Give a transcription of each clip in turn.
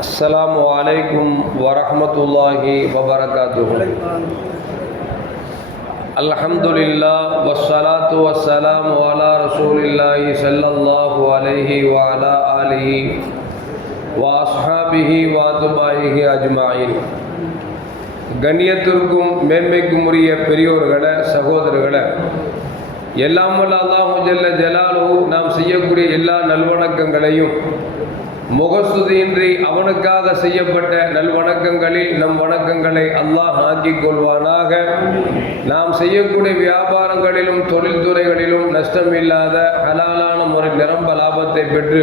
அஸ்லாம் வலைக்கும் வரமத்துல்லாஹி வபரகாத்து அல்ஹம்துலில்லா வசலாத்து வசலாம் வாலா ரசூலில்லாஹி சல்லல்லாஹு அலைஹி வாலா அலிஹி வாஸ்ஹாபிஹி வாதுபாஹி அஜ்மாயின் கண்ணியத்திற்கும் மேன்மைக்கும் உரிய பெரியோர்களை சகோதரர்களை எல்லாம் வல்ல அல்லாஹு ஜல்ல ஜலாலு நாம் செய்யக்கூடிய எல்லா நல்வணக்கங்களையும் முகஸ்துதியின்றி அவனுக்காக செய்யப்பட்ட நல்வணக்கங்களில் நம் வணக்கங்களை அல்லாஹ் ஆக்கிக் கொள்வானாக. நாம் செய்யக்கூடிய வியாபாரங்களிலும் தொழில்துறைகளிலும் நஷ்டமில்லாத ஹலாலான முறை நிரம்ப லாபத்தை பெற்று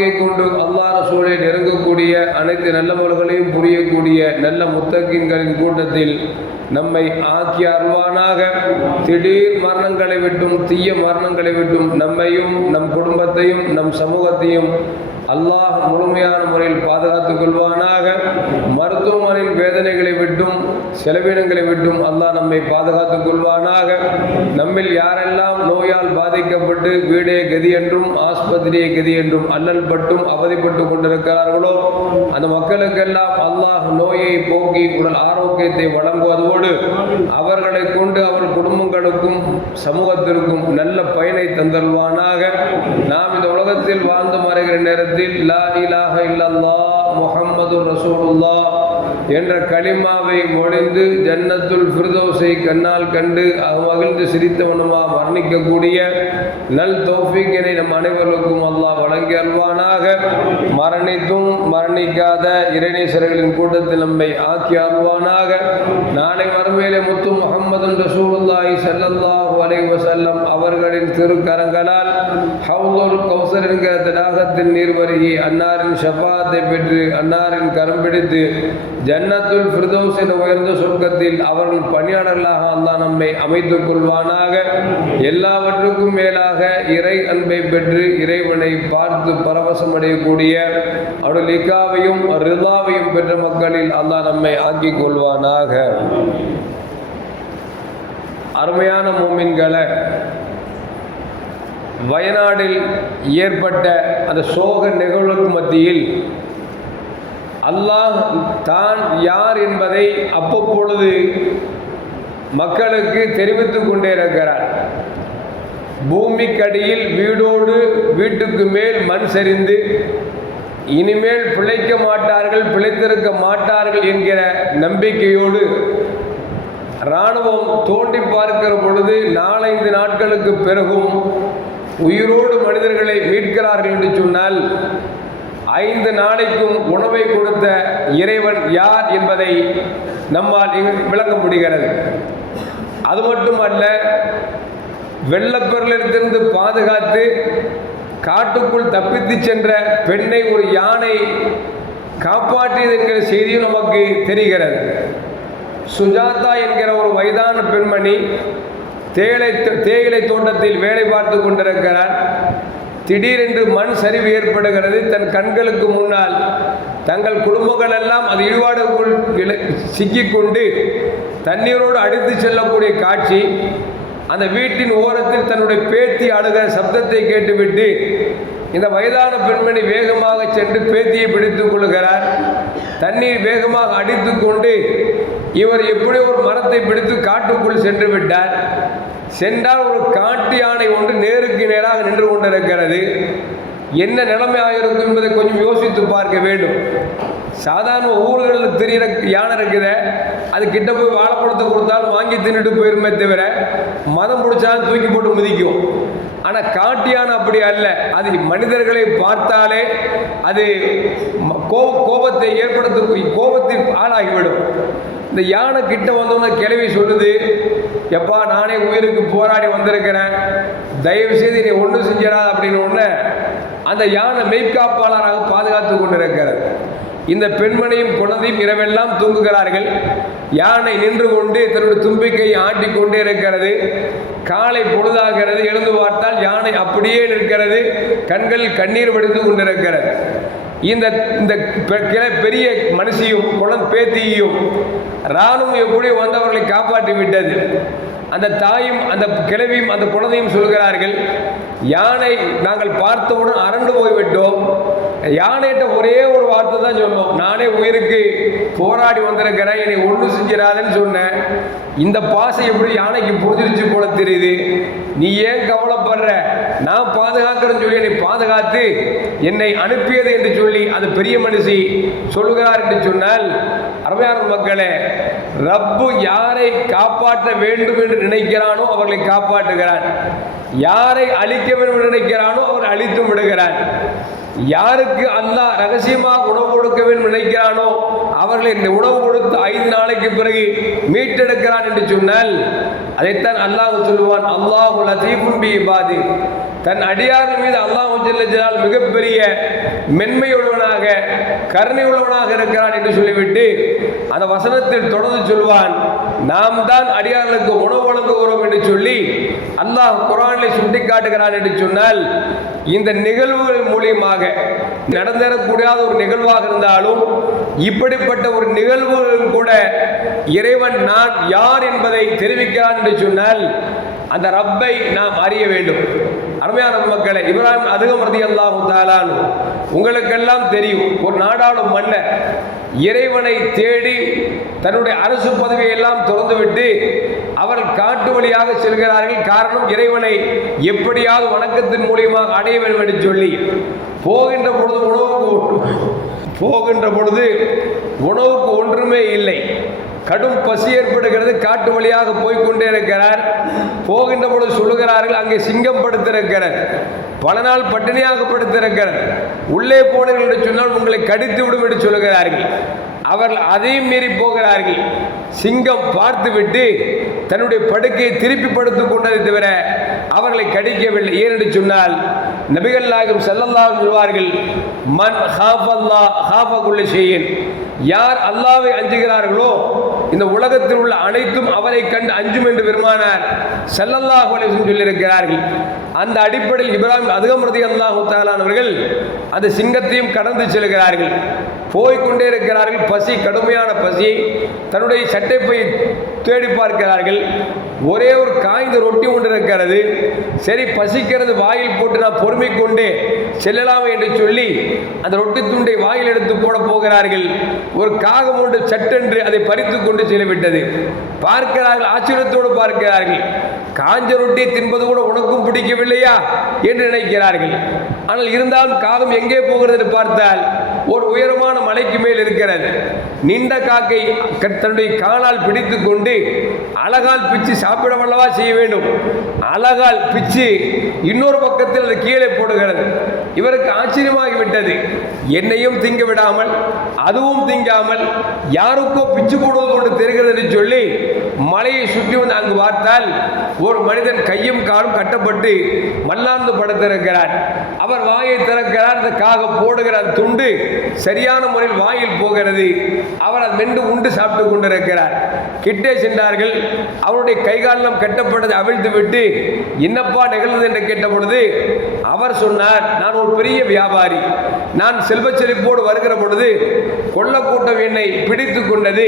வாழ்க்கையை கொண்டு அல்லா ரசூலை நெருங்கக்கூடிய அனைத்து நல்லவர்களையும் புரியக்கூடிய நல்ல முத்தகின்களின் கூட்டத்தில் நம்மை ஆக்கி அருவானாக திடீர் மரணங்களை விட்டும் தீய மரணங்களை விட்டும் நம்மையும் நம் குடும்பத்தையும் நம் சமூகத்தையும் அல்லாஹ் முழுமையான முறையில் பாதுகாத்துக் கொள்வானாக. மருத்துவமனையின் வேதனைகளை விட்டும் செலவினங்களை விட்டும் அல்லாஹ் நம்மை பாதுகாத்துக் கொள்வானாக. நம்மில் யாரெல்லாம் நோயால் பாதிக்கப்பட்டு வீடே கதி என்றும் ஆஸ்பத்திரியே கதி என்றும் அல்லல் பட்டும் அவதிப்பட்டு கொண்டிருக்கிறார்களோ அந்த மக்களுக்கெல்லாம் அல்லாஹ் நோயை போக்கி உடல் ஆரோக்கியத்தை வழங்குவதோடு அவர்களை கொண்டு அவர் குடும்பங்களுக்கும் சமூகத்திற்கும் நல்ல பயனை தந்தல்வானாக நாம் இந்த உலகத்தில் வாழ்ந்து மறைகிற நேரத்தில் லா இலாஹ இல்லல்லா முகமது ரசூலுல்லா என்ற களிமாவை மொழிந்து ஜன்னத்துல் ஃபிர்தோசை கண்ணால் கண்டு மகிழ்ந்து சிரித்தவனுமா வர்ணிக்கக்கூடிய நல் தோஃபிக்கினை நம் அனைவருக்கும் அல்லாஹ் வழங்கி அல்வானாக மரணித்தும் மரணிக்காத இறைநேசர்களின் கூட்டத்தில் நம்மை ஆக்கி அல்வானாக நாளை மறுமையிலே முத்தும் முகமது ரசூலுல்லாஹி சல்லல்லாஹு அலைஹி வஸல்லம் அவர்களின் திருக்கரங்களால் ஹவுலுல் கௌசர் என்கிற தடாகத்தின் நீர் வருகி அன்னாரின் ஷஃபாத்தை பெற்று அன்னாரின் கரம் பிடித்து ஜன்னத்துல் ஃபிர்தௌஸ் உயர்ந்த சொர்க்கத்தில் அவர்கள் பணியாளர்களாக அல்லாஹ் நம்மை அமைத்துக் கொள்வானாக. எல்லாவற்றுக்கும் மேலாக இறை அன்பை பெற்று இறைவனை பார்த்து பரவசம் அடையக்கூடிய அவருடைய லிகாவையும் ரிதாவையும் பெற்ற மக்களில் அல்லாஹ் நம்மை ஆக்கிக் கொள்வானாக. அருமையான மோமின்களை வயநாடில் ஏற்பட்ட அந்த சோக நிகழ்வுக்கு மத்தியில் அல்லாஹ் தான் யார் என்பதை அப்பப்பொழுது மக்களுக்கு தெரிவித்துக் கொண்டே இருக்கிறார். பூமிக்கடியில் வீடோடு வீட்டுக்கு மேல் மண் சரிந்து இனிமேல் பிழைக்க மாட்டார்கள் பிழைத்திருக்க மாட்டார்கள் என்கிற நம்பிக்கையோடு இராணுவம் தோண்டி பார்க்கிற பொழுது நாலைந்து நாட்களுக்கு பிறகும் உயிரோடு மனிதர்களை மீட்கிறார்கள் என்று சொன்னால் ஐந்து நாளைக்கும் உணவை கொடுத்த இறைவன் யார் என்பதை நம்மால் விளங்க முடிகிறது. அது மட்டுமல்ல வெள்ளப்பெருளிடத்திலிருந்து பாதுகாத்து காட்டுக்குள் தப்பித்து சென்ற பெண்ணை ஒரு யானை காப்பாற்றியது என்கிற செய்தியும் நமக்கு தெரிகிறது. சுஜாதா என்கிற ஒரு வயதான பெண்மணி தேயிலை தேயிலை தோட்டத்தில் வேலை பார்த்து கொண்டிருக்கிறார். திடீரென்று மண் சரிவு ஏற்படுகிறது. தன் கண்களுக்கு முன்னால் தங்கள் குடும்பங்கள் எல்லாம் அது சிக்கிக் சிக்கிக்கொண்டு தண்ணீரோடு அடித்து செல்லக்கூடிய காட்சி. அந்த வீட்டின் ஓரத்தில் தன்னுடைய பேத்தி அழுகிற சப்தத்தை கேட்டுவிட்டு இந்த வயதான பெண்மணி வேகமாக சென்று பேத்தியை பிடித்துக் கொள்கிறார். தண்ணீர் வேகமாக அடித்து கொண்டு இவர் எப்படி ஒரு மரத்தை பிடித்து காட்டுக்குள் சென்று விட்டார். சென்றால் ஒரு காட்டு யானை ஒன்று நேருக்கு நேராக நின்று கொண்டிருக்கிறது. என்ன நிலைமை ஆகிருக்கும் என்பதை கொஞ்சம் யோசித்து பார்க்க வேண்டும். சாதாரண ஊர்களில் தெரிகிற யானை இருக்குது. அது கிட்ட போய் வாழைப்பழத்தை கொடுத்தாலும் வாங்கி தின்னுட்டு போயிருமே தவிர மதம் பிடிச்சாலும் தூக்கி போட்டு மிதிக்கும். ஆனால் காட்டு யானை அப்படி அல்ல. அது மனிதர்களை பார்த்தாலே அது கோப கோபத்தை ஏற்படுத்த கோபத்தில் ஆளாகிவிடும். இந்த யானை கிட்ட வந்தோன்னா கிளவி சொல்லுது எப்பா நானே உயிருக்கு போராடி வந்திருக்கிறேன். தயவு செய்து நீ ஒன்றும் செஞ்சிடாது அப்படின்னு ஒன்று அந்த யானை மெய்க்காப்பாளராக பாதுகாத்து கொண்டிருக்கிறது. இந்த பெண்மணியும் குழந்தையும் இரவெல்லாம் தூங்குகிறார்கள். யானை நின்று கொண்டு தன்னுடைய தும்பிக்கை ஆட்டிக்கொண்டே இருக்கிறது. காலை பொழுதாகிறது எழுந்து பார்த்தால் யானை அப்படியே நிற்கிறது. கண்களில் கண்ணீர் வடிந்து கொண்டிருக்கிறது. இந்த இந்த பெ- பெரிய மனுஷியும் குளம் பேத்தியும் ராணுவம் எப்படி வந்தவர்களை காப்பாற்றி விட்டது. அந்த தாயும் அந்த கிழவியும் அந்த குழந்தையும் சொல்கிறார்கள் யானை நாங்கள் பார்த்தவுடன் அரண்டு போய்விட்டோம். யானைகிட்ட ஒரே ஒரு வார்த்தை தான் சொன்னோம் நானே உயிருக்கு போராடி வந்திருக்கிறேன் என்னை ஒன்று செஞ்சிடாதுன்னு சொன்னேன். இந்த பாசை எப்படி யானைக்கு புரிஞ்சிருச்சு போல தெரியுது? நீ ஏன் கவலைப்படுற? நான் பாதுகாக்கிறேன்னு சொல்லி என்னை பாதுகாத்து என்னை அனுப்பியது என்று சொல்லி அந்த பெரிய மனுஷி சொல்லுகிறார் என்று சொன்னால் அருமையான மக்களே ரப்பு யாரை காப்பாற்ற வேண்டும் என்று நினைக்கிறானோ அவர்களை காப்பாற்றுகிறான். யாரை அழிக்க வேண்டும் என்று நினைக்கிறானோ அவர் அழித்து விடுகிறான் யாருக்கு அல்லாஹ் ரகசியமாக உணவு கொடுக்க வேண்டும் நினைக்கிறானோ அவர்களை இந்த உணவு கொடுத்து ஐந்து நாளைக்கு பிறகு மீட்டெடுக்கிறான் என்று சொன்னால் அதைத்தான் அல்லாஹ் சொல்லுவான் அல்லாஹு லதீஃபும் பி இபாதி. தன் அடியார்கள் மீது அல்லாஹ் ஜல்ல மிகப்பெரிய மென்மையுள்ளவனாக கருணை உள்ளவனாக இருக்கிறான் என்று சொல்லிவிட்டு அந்த வசனத்தில் தொடர்ந்து சொல்வான் நாம் தான் அடியார்களுக்கு உணவு வழங்குகிறோம் என்று சொல்லி அல்லாஹ் குரானில் சுட்டி காட்டுகிறான் என்று சொன்னால் இந்த நிகழ்வுகள் மூலியமாக நடந்தேறக்கூடாத ஒரு நிகழ்வாக இருந்தாலும் இப்படிப்பட்ட ஒரு நிகழ்வுகளும் கூட இறைவன் நான் யார் என்பதை தெரிவிக்கிறான் என்று சொன்னால் அந்த ரப்பை நாம் அறிய வேண்டும். அருமையான மக்களை இப்ராஹிம் அதுகம் ரதி அல்லாஹு தாலான் உங்களுக்கெல்லாம் தெரியும் ஒரு நாடாளும் மன்னர் இறைவனை தேடி தன்னுடைய அரசு பதவியை எல்லாம் திறந்துவிட்டு அவர்கள் காட்டு வழியாக செல்கிறார்கள். காரணம் இறைவனை எப்படியாவது வணக்கத்தின் மூலியமாக அடைய வேண்டும் என்று சொல்லி போகின்ற பொழுது உணவுக்கு போகின்ற பொழுது உணவுக்கு ஒன்றுமே இல்லை. கடும் பசி ஏற்படுகிறது. காட்டு வழியாக போய்க்கொண்டே இருக்கிறார். போகின்ற பொழுது சொல்லுகிறார்கள் அங்கே சிங்கம் படுத்திருக்கிறார் பல நாள் பட்டினியாக படுத்திருக்கிறது உள்ளே போனீர்கள் என்று சொன்னால் உங்களை கடித்து விடும் என்று சொல்லுகிறார்கள் அவர்கள் அதையும் மீறி போகிறார்கள். சிங்கம் பார்த்துவிட்டு தன்னுடைய படுக்கையை திருப்பி படுத்துக் கொண்டதை தவிர அவர்களை கடிக்கவில்லை. ஏனென்று சொன்னால் நபிகள் நாயகம் செல்லல்லாஹ் சொல்வார்கள் மன் ஹாஃபல்லா ஹாஃபகுள்ள செய்யின் யார் அல்லாவை அஞ்சுகிறார்களோ இந்த உலகத்தில் உள்ள அனைத்தும் அவரை கண்டு அஞ்சும் என்று பெருமானார் செல்லல்லாஹு சொல்லியிருக்கிறார்கள். அந்த அடிப்படையில் இப்ராஹிம் அதுகம் ரதி அல்லாஹு தாலானவர்கள் அந்த சிங்கத்தையும் கடந்து செல்கிறார்கள். போய்கொண்டே இருக்கிறார்கள். பசி கடுமையான பசி. தன்னுடைய சட்டைப்பை தேடி பார்க்கிறார்கள். ஒரே ஒரு காய்ந்த ரொட்டி ஒன்று இருக்கிறது. சரி பசிக்கிறது வாயில் போட்டு நான் பொறுமை கொண்டு செல்லலாம் என்று சொல்லி அந்த ரொட்டி துண்டை வாயில் எடுத்து போட போகிறார்கள். ஒரு காகம் ஒன்று சட்டென்று அதை பறித்து கொண்டு செல்லிவிட்டது. பார்க்கிறார்கள் ஆச்சரியத்தோடு பார்க்கிறார்கள். காஞ்ச ரொட்டி தின்பது கூட உனக்கும் பிடிக்கவில்லையா? என்று நினைக்கிறார்கள். ஆனால் இருந்தாலும் காகம் எங்கே போகிறது என்று பார்த்தால் ஒரு உயரமான மலைக்கு மேல் இருக்கிறது நீண்ட காக்கை தன்னுடைய காலால் பிடித்து கொண்டு அழகால் பிச்சு சாப்பிடவல்லவா செய்ய வேண்டும். அழகால் பிச்சு இன்னொரு பக்கத்தில் அது கீழே போடுகிறது. இவருக்கு ஆச்சரியமாகிவிட்டது. என்னையும் திங்க விடாமல் அதுவும் திங்காமல் யாருக்கோ பிச்சு போடுவது கொண்டு தெரிகிறது என்று சொல்லி மலையை சுற்றி வந்து அங்கு பார்த்தால் ஒரு மனிதன் கையும் காலும் கட்டப்பட்டு மல்லாந்து படுத்திருக்கிறார். அவர் வாயை திறக்கிறார் அந்த காக போடுகிற துண்டு சரியான முறையில் வாயில் போகிறது. அவர் அதை மென்று உண்டு சாப்பிட்டு கொண்டிருக்கிறார். கிட்டே சென்றார்கள். அவருடைய கைகாலம் கட்டப்பட்டதை அவிழ்த்து விட்டு என்னப்பா நிகழ்ந்தது? என்று கேட்ட பொழுது அவர் சொன்னார் நான் ஒரு பெரிய வியாபாரி. நான் செல்வ செழிப்போடு வருகிற பொழுது கொள்ளக்கூட்டம் என்னை பிடித்து கொண்டது.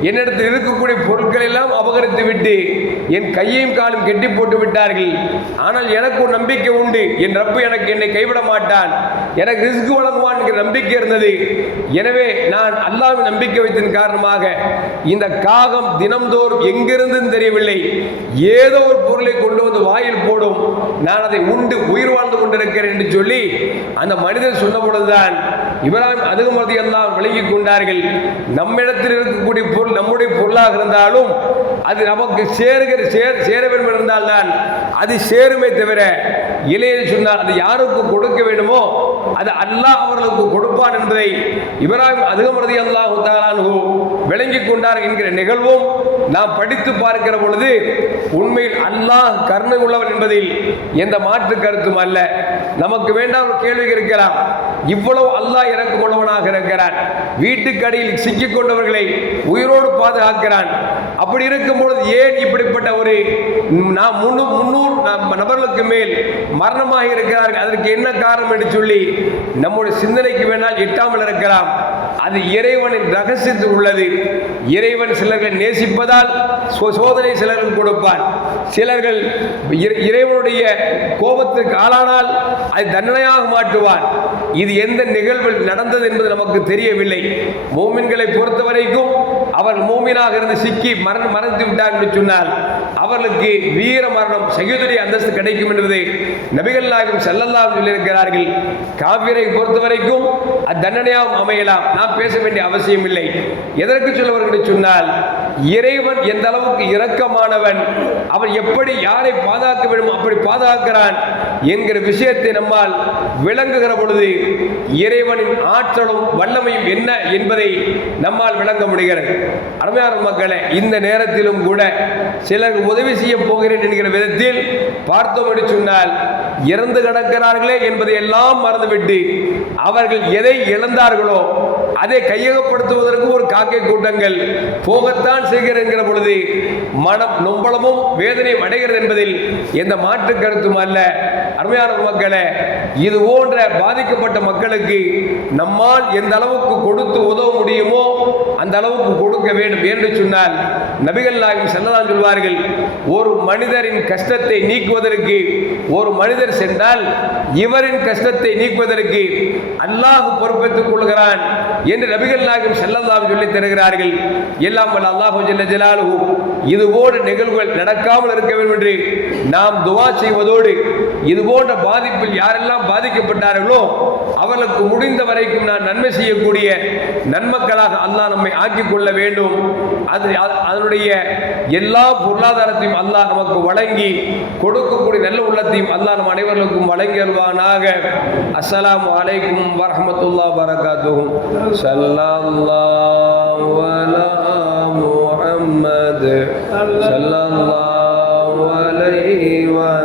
என்னிடத்தில் இருக்கக்கூடிய பொருட்கள் எல்லாம் அபகரித்து விட்டு என் கையையும் காலும் கெட்டி போட்டு விட்டார்கள். ஆனால் எனக்கு ஒரு நம்பிக்கை உண்டு. என் ரப்பு எனக்கு என்னை கைவிட மாட்டான். எனக்கு ரிஸ்க் வழங்குவான் என்கிற நம்பிக்கை இருந்தது. எனவே நான் அல்லாஹ்வின் நம்பிக்கை வைத்ததன் காரணமாக இந்த காகம் தினம்தோறும் எங்கிருந்துன்னு தெரியவில்லை. ஏதோ ஒரு பொருளை கொண்டு வந்து வாயில் போடும். நான் அதை உண்டு உயிர் வாழ்ந்து கொண்டிருக்கிறேன் என்று சொல்லி அந்த மனிதன் சொன்ன பொழுதுதான் இப்ராஹிம் அதுகுமதி எல்லாம் விளங்கிக் கொண்டார்கள். நம்மிடத்தில் இருக்கக்கூடிய பொருள் நம்முடைய பொருளாக இருந்தாலும் அது நமக்கு சேருகிற சேர் சேர வேண்டும் இருந்தால்தான் அது சேருமே தவிர இளையில் சொன்னால் அது யாருக்கு கொடுக்க வேண்டுமோ அது அல்லாஹ் அவர்களுக்கு கொடுப்பான் என்பதை இப்ராஹிம் அதுகமரதி அல்லாஹு தாலானு விளங்கிக் கொண்டார் என்கிற நிகழ்வும் நாம் படித்து பார்க்கிற பொழுது உண்மையில் அல்லாஹ் கருணை உள்ளவன் என்பதில் எந்த மாற்று கருத்தும் அல்ல. நமக்கு வேண்டாம் ஒரு கேள்வி இருக்கலாம். இவ்வளவு அல்லாஹ் இறக்கு இறக்கமுள்ளவனாக இருக்கிறான் வீட்டுக்கடியில் சிக்கிக்கொண்டவர்களை உயிரோடு பாதுகாக்கிறான். அப்படி இருக்கும் பொழுது ஏன் இப்படிப்பட்ட ஒரு நான் முன்னூ முன்னூறு நபர்களுக்கு மேல் மரணமாக இருக்கிறார்கள்? அதற்கு என்ன காரணம் என்று சொல்லி நம்முடைய சிந்தனைக்கு வேணால் எட்டாமல் இருக்கலாம். அது இறைவனின் ரகசியத்தில் உள்ளது. இறைவன் சிலர்களை நேசிப்பதால் சோ- சோதனை சிலர்கள் கொடுப்பான் சிலர்கள் இறைவனுடைய கோபத்திற்கு ஆளானால் அது தண்டனையாக மாற்றுவான் இது எந்த நிகழ்வில் நடந்தது என்பது நமக்கு தெரியவில்லை. மூமின்களை பொறுத்த வரைக்கும் அவர் மூமினாக இருந்து சிக்கி மரண மறந்து விட்டார் என்று சொன்னால் அவர்களுக்கு வீர மரணம் சகிதுடைய அந்தஸ்து கிடைக்கும் என்பது நபிகள் நாயகம் செல்லல்லாம் சொல்லியிருக்கிறார்கள் காவிரை பொறுத்த வரைக்கும் தண்டனையாகவும் அமையலாம். நாம் பேச வேண்டிய அவசியம் இல்லை. எதற்கு சொல்லுவார்கள் என்று சொன்னால் இறைவன் எந்த அளவுக்கு இரக்கமானவன் அவன் எப்படி யாரை பாதுகாக்க வேண்டும் அப்படி பாதுகாக்கிறான் என்கிற விஷயத்தை நம்மால் விளங்குகிற பொழுது இறைவனின் ஆற்றலும் வல்லமையும் என்ன என்பதை நம்மால் விளங்க முடிகிறது. அருமையான மக்களே இந்த நேரத்திலும் கூட சிலர் உதவி செய்ய போகிறேன் என்கிற விதத்தில் பார்த்தோம் என்று சொன்னால் இறந்து கிடக்கிறார்களே என்பதை எல்லாம் மறந்துவிட்டு அவர்கள் எதை இழந்தார்களோ அதை கையகப்படுத்துவதற்கு ஒரு காக்கை கூட்டங்கள் போகத்தான் செய்கிறது என்கிற பொழுது மனம் நொம்பளமும் வேதனையும் அடைகிறது என்பதில் எந்த மாற்று கருத்தும் அல்ல. அருமையான மக்களே இது போன்ற பாதிக்கப்பட்ட மக்களுக்கு நம்மால் எந்த அளவுக்கு கொடுத்து உதவ முடியுமோ அந்த அளவுக்கு கொடுக்க வேண்டும் என்று சொன்னால் நபிகள் நாயகம் செல்லதான் சொல்வார்கள் ஒரு மனிதரின் கஷ்டத்தை நீக்குவதற்கு ஒரு மனிதர் சென்றால் இவரின் கஷ்டத்தை நீக்குவதற்கு அல்லாஹ் பொறுப்பேற்றுக் கொள்கிறான் என்று நபிகள் நாயகம் செல்லல்லாம் சொல்லி தருகிறார்கள். எல்லாம் வல்ல அல்லாஹு ஜல்ல ஜலாலுஹு. நிகழ்வுகள் நடக்காமல் இருக்க வேண்டும் என்று நாம் துவா செய்வதோடு இது போன்ற பாதிப்பில் யாரெல்லாம் பாதிக்கப்பட்டார்களோ அவர்களுக்கு முடிந்த வரைக்கும் நான் நன்மை செய்யக்கூடிய நன்மக்களாக அல்லாஹ் நம்மை ஆக்கிக் கொள்ள வேண்டும். அது அதனுடைய எல்லா பொருளாதாரத்தையும் அல்லாஹ் நமக்கு வழங்கி கொடுக்கக்கூடிய நல்ல உள்ளத்தையும் அல்லாஹ் நம் அனைவர்களுக்கும் வழங்கி வருவானாக வரமத்துல்லா அலைக்கும் சல்லாஹ் வரகாத்துஹு ஸல்லல்லாஹு அலா